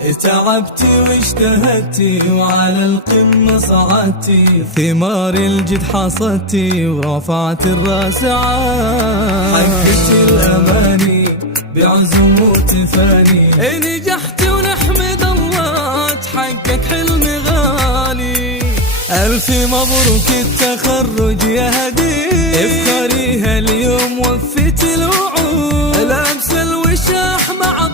تعبتي واجتهدتي وعلى القمة صعدتي، ثمار الجد حصدتي ورفعت الراس عال. حققتي الأماني بعزم وتفاني، نجحتي ونحمد الله تحقق حلم غالي. ألف مبروك التخرج يا هدية، افخريها اليوم وفيت الوعود، لابسة الوشاح مع